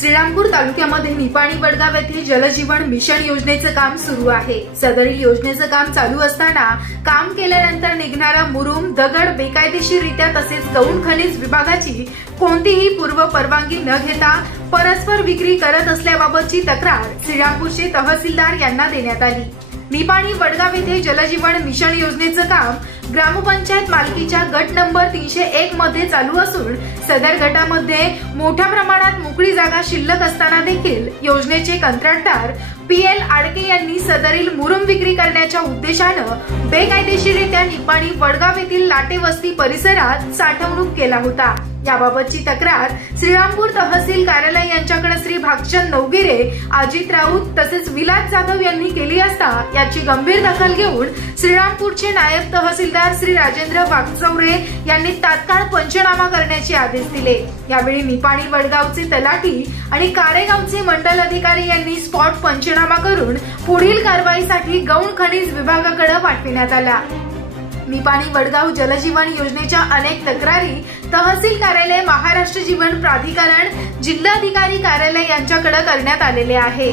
श्रीरामपूर तालुक्यामध्ये निपाणी वडगाव येथे जलजीवन मिशन योजनेचं काम सुरू आहे। सदरील योजनेचं काम चालू असताना काम केल्यानंतर निघणारा मुरुम, दगड बेकायदेशीररित्या तसेच गौण खनिज विभागाची कोणतीही पूर्व परवानगी न घेता परस्पर विक्री करत असल्याबाबतची तक्रार श्रीरामपूरचे तहसीलदार यांना देण्यात आली। निपाणी वडगाव येथे जलजीवन मिशन योजनेचं काम ग्रामपंचायत मालकीच्या गट नंबर 301 मध्ये चालू असून सदर गटामध्ये मोठ्या प्रमाणात मोकळी जागा शिल्लक असताना देखील योजनेचे कंत्राटदार PL आडके यांनी सदरील मुरुम विक्री करण्याच्या उद्देशाने बेकायदेशीररित्या निपाणी वडगाव येथील लाटे वस्ती परिसरात साठवणूक केला होता। याबाबतची तक्रार श्रीरामपूर तहसील कार्यालय यांच्याकडे श्री भागचंद नवगिरे, अजित राऊत तसेच विलास जाधव यांनी केली असता याची गंभीर दखल घेऊन श्रीरामपूरचे नायब तहसीलदार श्री राजेंद्र वागचौरे यांनी तात्काळ पंचनामा करण्याचे आदेश दिले। यावेळी निपाणी वडगावचे तलाठी आणि कारेगावचे मंडल अधिकारी यांनी स्पॉट पंचनामा करून पुढील कारवाईसाठी गौण खनिज विभागाकडे पाठविण्यात आला। निपाणी वडगाव जलजीवन योजनेच्या अनेक तक्रारी तहसील कार्यालय, महाराष्ट्र जीवन प्राधिकरण, जिल्हाधिकारी कार्यालय यांच्याकडे करण्यात आलेले आहे।